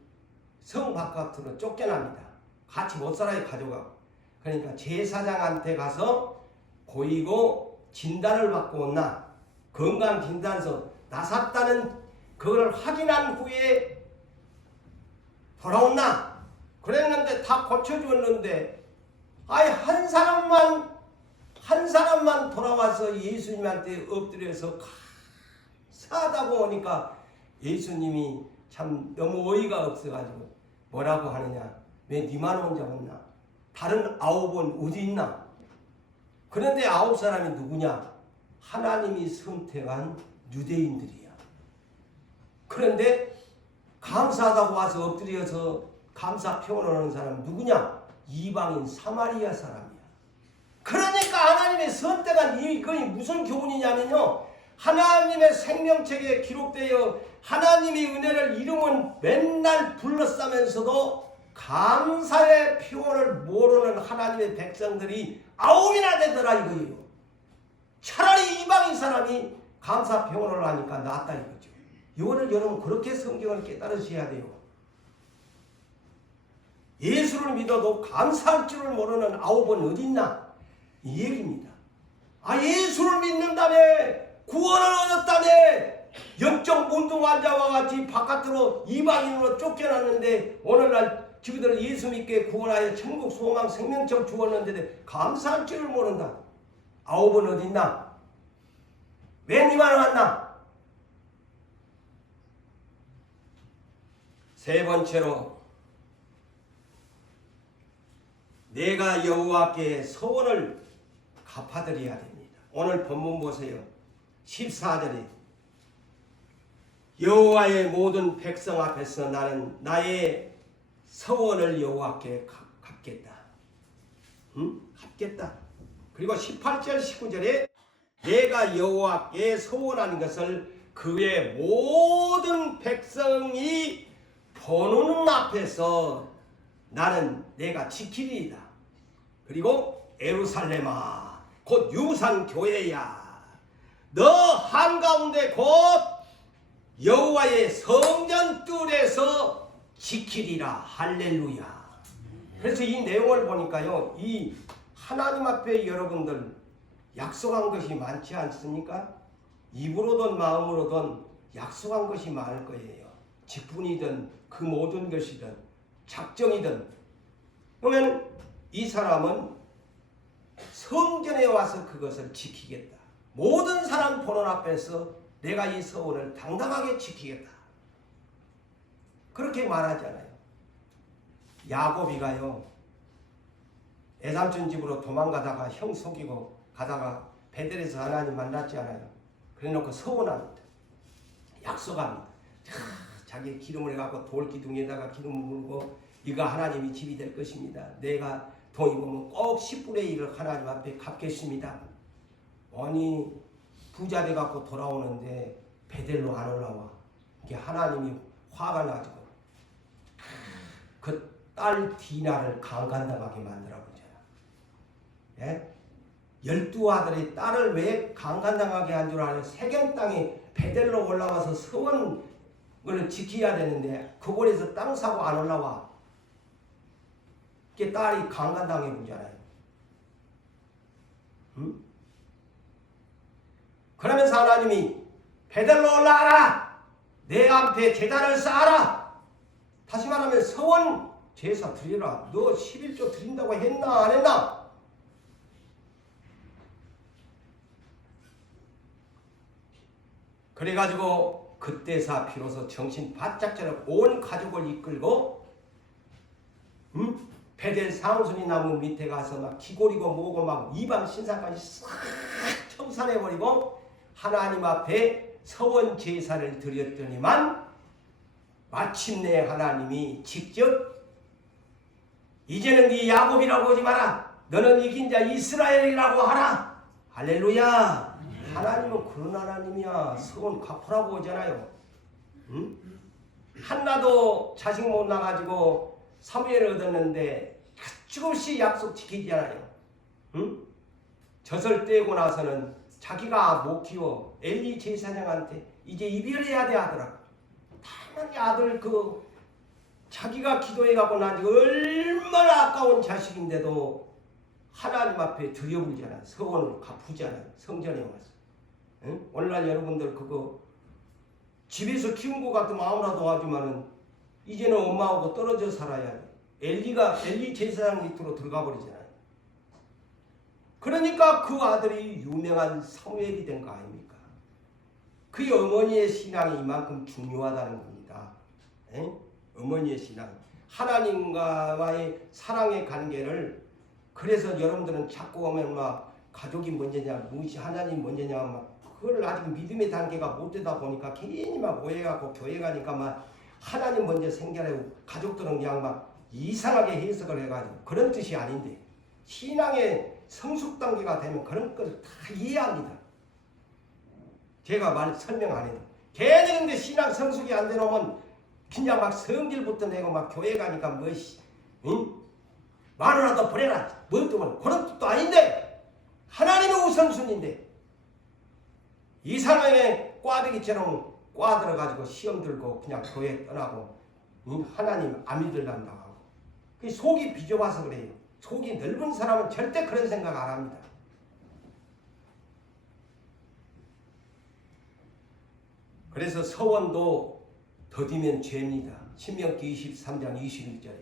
성 바깥으로 쫓겨납니다. 같이 못 살아요. 가져가고. 그러니까 제사장한테 가서 고이고 진단을 받고 온나 건강 진단서 나섰다는 그걸 확인한 후에 돌아온나 그랬는데 다 고쳐주었는데 한 사람만 돌아와서 예수님한테 엎드려서 감사하다고 하니까 예수님이 참 너무 어이가 없어가지고 뭐라고 하느냐? 왜 니만 혼자 왔나? 다른 9은 어디 있나? 그런데 9사람이 누구냐? 하나님이 선택한 유대인들이야. 그런데 감사하다고 와서 엎드려서 감사 표현하는 사람 누구냐? 이방인 사마리아 사람이야. 그러니까 하나님의 선택한 그게 무슨 교훈이냐면요. 하나님의 생명책에 기록되어 하나님의 은혜를 이름은 맨날 불러싸면서도 감사의 표현을 모르는 하나님의 백성들이 9이나 되더라 이거예요. 차라리 이방인 사람이 감사 표현을 하니까 낫다 이거죠. 이거를 여러분 그렇게 성경을 깨달으셔야 돼요. 예수를 믿어도 감사할 줄을 모르는 9은 어디 있나? 이 얘기입니다. 예수를 믿는다며 구원을 얻었다며 영적 문둥 환자와 같이 바깥으로 이방인으로 쫓겨났는데 오늘날 저희들 예수 믿게 구원하여 천국 소망 생명처럼 주었는데 감사할 줄을 모른다. 9은 어디 있나? 왜 니만 왔나? 세 번째로 내가 여호와께 소원을 갚아드려야 됩니다. 오늘 본문 보세요. 14절에 여호와의 모든 백성 앞에서 나는 나의 서원을 여호와께 갚겠다. 갚겠다. 그리고 18절 19절에 내가 여호와께 서원하는 것을 그의 모든 백성이 보는 앞에서 나는 내가 지키리이다. 그리고 예루살렘아 곧 유산 교회야 너 한가운데 곧 여호와의 성전 뜰에서 지키리라. 할렐루야. 그래서 이 내용을 보니까요, 이 하나님 앞에 여러분들 약속한 것이 많지 않습니까? 입으로든 마음으로든 약속한 것이 많을 거예요. 직분이든 그 모든 것이든 작정이든. 그러면 이 사람은 성전에 와서 그것을 지키겠다. 모든 사람 보는 앞에서 내가 이 서원을 당당하게 지키겠다. 그렇게 말하잖아요. 야곱이가요, 애삼촌 집으로 도망가다가 형 속이고 가다가 베델에서 하나님 만났지 않아요. 그래놓고 서원합니다. 약속합니다. 자기 기름을 해갖고 돌 기둥에다가 기름을 물고 이거 하나님이 집이 될 것입니다. 내가 돈이 보면 꼭 10분의 1을 하나님 앞에 갚겠습니다. 아니 부자 돼갖고 돌아오는데 베델로 안 올라와. 이게 하나님이 화가 나지고 그 딸 디나를 강간당하게 만들어보잖아. 예? 12아들이 딸을 왜 강간당하게 한 줄 아냐? 세겜 땅에 베델로 올라와서 서원을 지켜야 되는데 그곳에서 땅 사고 안 올라와. 그게 딸이 강간당해 보잖아요. 응? 그러면서 하나님이 베들로 올라가라. 내 앞에 제단을 쌓아라. 다시 말하면 서원 제사 드리라. 너 11조 드린다고 했나 안 했나? 그래가지고 그때사 비로소 정신 바짝 차려 온 가족을 이끌고 베델 상순이 나무 밑에 가서 막 기골이고 뭐고 막 이방 신사까지 싹 청산해버리고 하나님 앞에 서원 제사를 드렸더니만 마침내 하나님이 직접 이제는 네 야곱이라고 하지 마라. 너는 이긴 자 이스라엘이라고 하라. 할렐루야. 하나님은 그런 하나님이야. 서원 갚으라고 하잖아요. 응? 한나도 자식 못 낳아가지고 사무엘을 얻었는데 가축없이 약속 지키지 않아요. 응? 젖을 떼고 나서는 자기가 못 키워 엘리 제사장한테 이제 이별해야 돼 하더라. 당연히 아들 자기가 기도해갖고 난 지 얼마나 아까운 자식인데도 하나님 앞에 드려보잖아. 서원을 갚으잖아. 성전에 와서. 응? 오늘날 여러분들 집에서 키운 것 같으면 아무나 도와주면은 이제는 엄마하고 떨어져 살아야 돼. 엘리 제사장 밑으로 들어가 버리잖아요. 그러니까 그 아들이 유명한 사무엘이 된 거 아닙니까? 그 어머니의 신앙이 이만큼 중요하다는 겁니다. 에? 어머니의 신앙. 하나님과의 사랑의 관계를 그래서 여러분들은 자꾸 오면 막 가족이 먼저냐 무엇이 하나님 먼저냐 막 그걸 아직 믿음의 단계가 못 되다 보니까 괜히 막 오해하고 교회 가니까 막 하나님 먼저 생겨나고 가족들은 그냥 막 이상하게 해석을 해가지고 그런 뜻이 아닌데 신앙의 성숙 단계가 되면 그런 것을 다 이해합니다. 제가 설명 안 해도 괜히 근데 신앙 성숙이 안 되놓으면 그냥 막 성질부터 내고 막 교회 가니까 응? 만원이라도 보내라 뭐 그런 뜻도 아닌데 하나님의 우선순위인데 이 상황에 꽈배기처럼 꽈들어가지고 시험 들고 그냥 교회 떠나고 하나님 안 믿으려고 하고 그 속이 비좁아서 그래요. 속이 넓은 사람은 절대 그런 생각 안 합니다. 그래서 서원도 더디면 죄입니다. 신명기 23장 21절에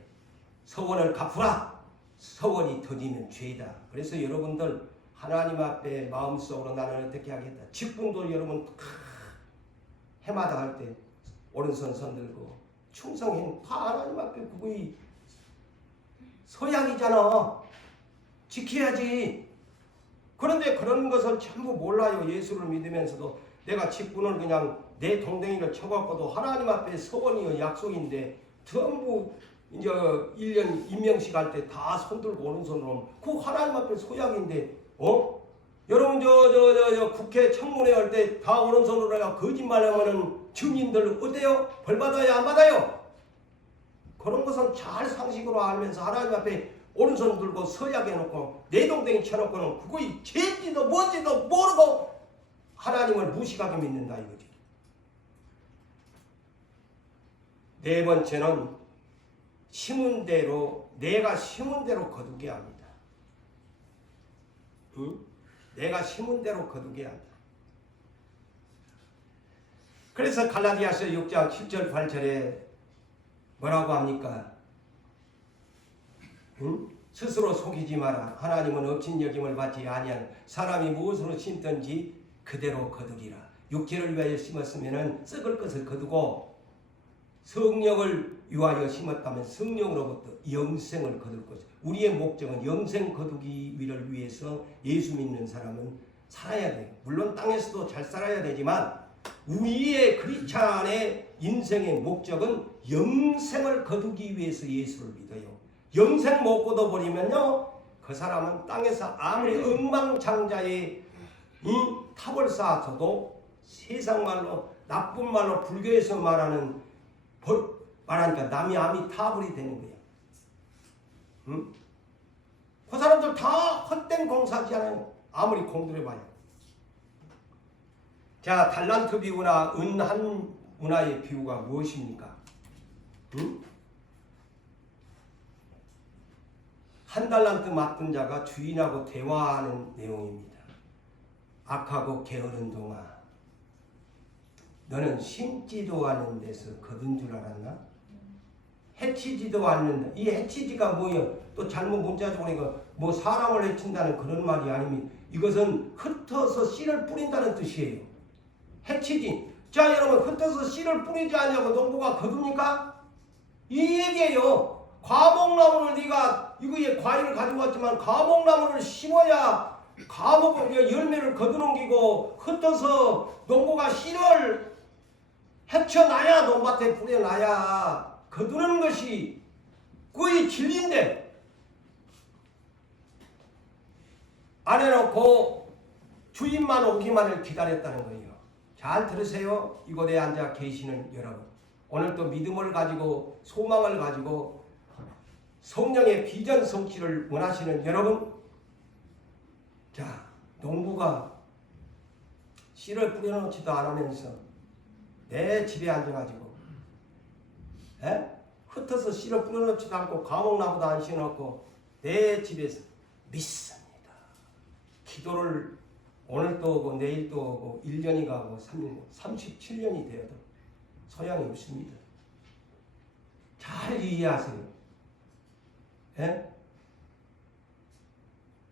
서원을 갚으라. 서원이 더디면 죄이다. 그래서 여러분들 하나님 앞에 마음속으로 나는 어떻게 하겠다. 직분도 여러분 해마다 할 때 오른손 손들고 충성행 다 하나님 앞에 그거의 서약이잖아. 지켜야지. 그런데 그런 것을 전부 몰라요. 예수를 믿으면서도 내가 직분을 그냥 내 동댕이를 쳐갖고도 하나님 앞에 서원이요 약속인데 전부 이제 1년 임명식 할 때 다 손들고 오른손으로 그 하나님 앞에 소약인데 여러분 저 국회 청문회 할 때 다 오른손으로 해가 거짓말하면은 증인들 어때요? 벌 받아요 안 받아요? 그런 것은 잘 상식으로 알면서 하나님 앞에 오른손 들고 서약해놓고 내 동댕이 쳐놓고는 그거이 죄인지도 뭔지도 모르고 하나님을 무식하게 믿는다 이거지. 네 번째는 심은 대로 내가 심은 대로 거두게 합니다. 응? 내가 심은 대로 거두게 한다. 그래서 갈라디아서 6장 7절 8절에 뭐라고 합니까? 응? 스스로 속이지 마라. 하나님은 업신 여김을 받지 아니한 사람이 무엇으로 심든지 그대로 거두리라. 육체를 위하여 심었으면 썩을 것을 거두고 성령을 위하여 심었다면 성령으로부터 영생을 거둘 것이다. 우리의 목적은 영생 거두기를 위해서 예수 믿는 사람은 살아야 돼요. 물론 땅에서도 잘 살아야 되지만 우리의 크리스찬의 인생의 목적은 영생을 거두기 위해서 예수를 믿어요. 영생 못 거둬버리면요 그 사람은 땅에서 아무리 엉망장자의 탑을 쌓아서도 세상 말로 나쁜 말로 불교에서 말하니까 남이 암이 타불이 되는 거예요. 응? 그 사람들 다 헛된 공사지 않아요. 아무리 공들여봐요. 자, 달란트 비유나 은 한 문화의 비유가 무엇입니까? 응? 한 달란트 맡은 자가 주인하고 대화하는 내용입니다. 악하고 게으른 동아, 너는 심지도 않은 데서 거둔 줄 알았나? 해치지도 않는다. 이 해치지가 뭐예요? 또 잘못 문자적으로 이거 뭐 사람을 해친다는 그런 말이 아닙니다. 이것은 흩어서 씨를 뿌린다는 뜻이에요. 해치지. 자, 여러분, 흩어서 씨를 뿌리지 않냐고 농부가 거둡니까? 이 얘기예요. 과목나무를 네가 이거에 과일을 가지고 왔지만 과목나무를 심어야 열매를 거두는기고, 흩어서 농부가 씨를 헤쳐놔야, 논밭에 뿌려놔야 거두는 것이 거의 진리인데, 안 해놓고 주인만 오기만을 기다렸다는 거예요. 잘 들으세요. 이곳에 앉아 계시는 여러분, 오늘 또 믿음을 가지고 소망을 가지고 성령의 비전 성취를 원하시는 여러분, 자, 농부가 씨를 뿌려놓지도 않으면서 내 집에 앉아가지고 흩어서 씨를 뿌려놓지도 않고 과목나무도 안 심어놓고 내 집에서 믿습니다. 기도를 오늘도 오고 내일도 오고 1년이 가고 3년, 37년이 되어도 소양이 없습니다. 잘 이해하세요.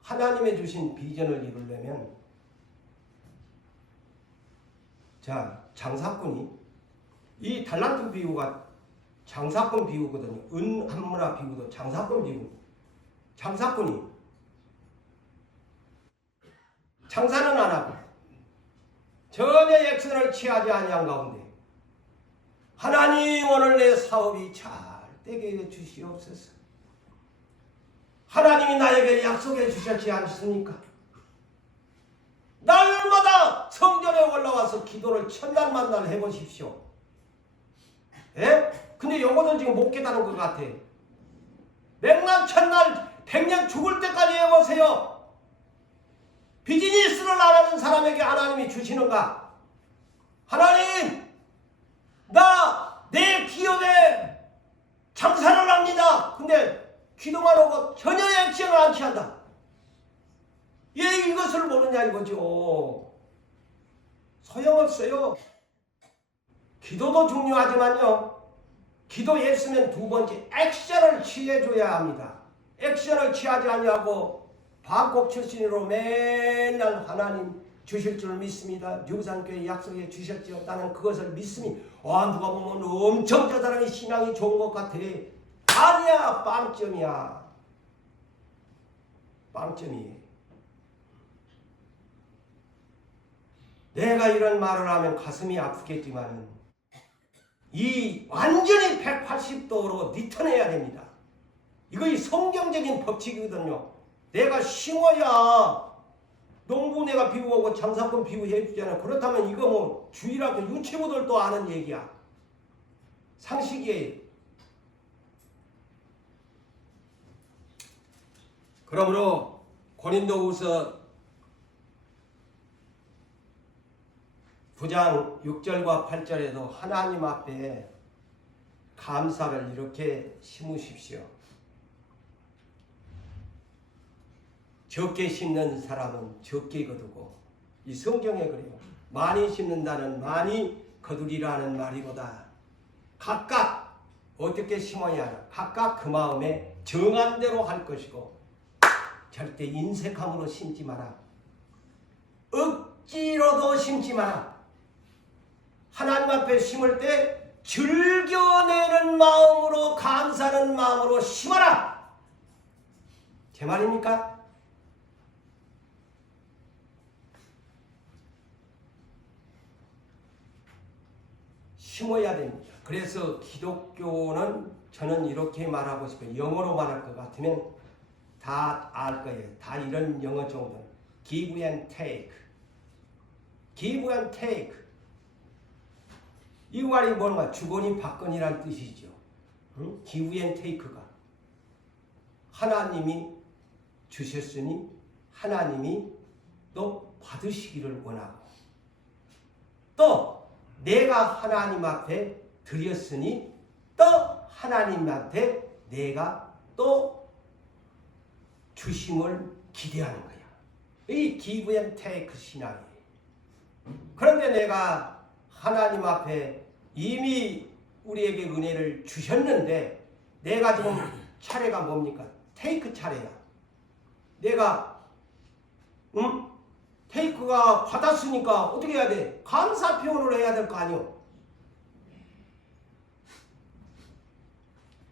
하나님의 주신 비전을 이루려면, 자, 장사꾼이, 이 달란트 비유가 장사꾼 비유거든요. 은 한문화 비유도 장사꾼 비유. 장사꾼이 장사는 안 하고 전혀 액션을 취하지 아니한 가운데, 하나님, 오늘 내 사업이 잘 되게 해 주시옵소서. 하나님이 나에게 약속해 주셨지 않습니까? 날마다 성전에 올라와서 기도를 천날 만날 해보십시오. 근데 요거는 지금 못 깨달은 것 같아. 백날 천날 백년 죽을 때까지 해보세요. 비즈니스를 안 하는 사람에게 하나님이 주시는가? 하나님, 나 내 기업에 장사를 합니다. 근데 기도만 하고 전혀 액션을 안 취한다. 왜 이것을 모르냐 이거죠. 소용없어요. 기도도 중요하지만요, 기도에 있으면 두 번째 액션을 취해줘야 합니다. 액션을 취하지 아니하고 박곡 출신으로 맨날 하나님 주실 줄 믿습니다. 유산교회 약속해 주셨지요. 나는 그것을 믿습니다. 누가 보면 엄청 저 사람이 신앙이 좋은 것 같아. 아니야, 빵점이야. 빵점이에요. 내가 이런 말을 하면 가슴이 아프겠지만 이 완전히 180도로 리턴해야 됩니다. 이거 이 성경적인 법칙이거든요. 내가 심어야 농부 내가 비유하고 장사꾼 비유해 주잖아요. 그렇다면 이거 뭐 주일학교 유치부들도 아는 얘기야. 상식이에요. 그러므로 고린도후서 9장 6절과 8절에도 하나님 앞에 감사를 이렇게 심으십시오. 적게 심는 사람은 적게 거두고, 이 성경에 그래요. 많이 심는다는 많이 거두리라는 말이보다 각각 어떻게 심어야 하나, 각각 그 마음에 정한 대로 할 것이고, 절대 인색함으로 심지 마라. 억지로도 심지 마라. 하나님 앞에 심을 때 즐겨내는 마음으로, 감사하는 마음으로 심어라. 제 말입니까? 심어야 됩니다. 그래서 기독교는 저는 이렇게 말하고 싶어요. 영어로 말할 것 같으면 다 알 거예요. 다 이런 영어 정도. Give and take. Give and take. 이 말이 뭔가 주거니 받거니란 뜻이죠. 응? Give and take가. 하나님이 주셨으니 하나님이 또 받으시기를 원하고, 또 내가 하나님 앞에 드렸으니 또 하나님한테 내가 또 주심을 기대하는 거야. 이 기브 앤 테이크 신앙이에요. 그런데 내가 하나님 앞에 이미 우리에게 은혜를 주셨는데 내가 지금 차례가 뭡니까? 테이크 차례야. 내가 테이크가 받았으니까 어떻게 해야 돼? 감사 표현을 해야 될 거 아니오.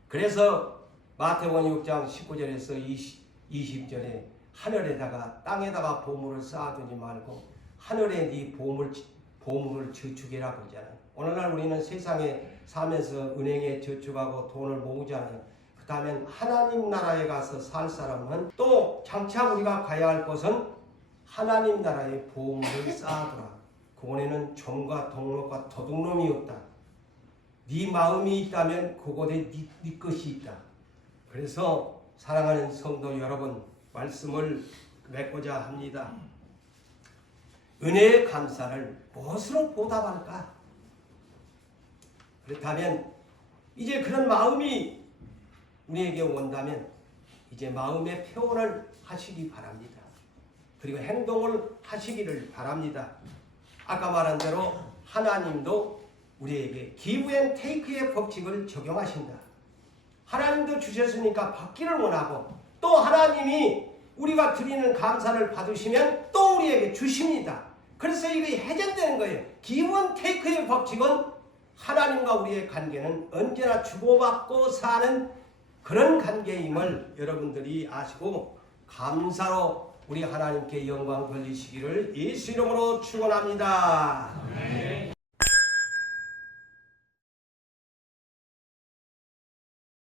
그래서 마태복음 6장 19절에서 20절에 하늘에다가 땅에다가 보물을 쌓아두지 말고 하늘에 네 보물을 저축해라 그러잖아요. 오늘날 우리는 세상에 살면서 은행에 저축하고 돈을 모으잖아요. 그 다음엔 하나님 나라에 가서 살 사람은 또 장차 우리가 가야 할 곳은 하나님 나라의 보물을 쌓아두라. 그곳에는 종과 동록과 도둑놈이 없다. 네 마음이 있다면 그곳에 네 것이 있다. 그래서 사랑하는 성도 여러분, 말씀을 맺고자 합니다. 은혜의 감사를 무엇으로 보답할까? 그렇다면 이제 그런 마음이 우리에게 온다면 이제 마음의 표현을 하시기 바랍니다. 그리고 행동을 하시기를 바랍니다. 아까 말한 대로 하나님도 우리에게 기브 앤 테이크의 법칙을 적용하신다. 하나님도 주셨으니까 받기를 원하고 또 하나님이 우리가 드리는 감사를 받으시면 또 우리에게 주십니다. 그래서 이게 해전되는 거예요. 기브 앤 테이크의 법칙은 하나님과 우리의 관계는 언제나 주고받고 사는 그런 관계임을 여러분들이 아시고 감사로 우리 하나님께 영광 돌리시기를 예수 이름으로 축원합니다.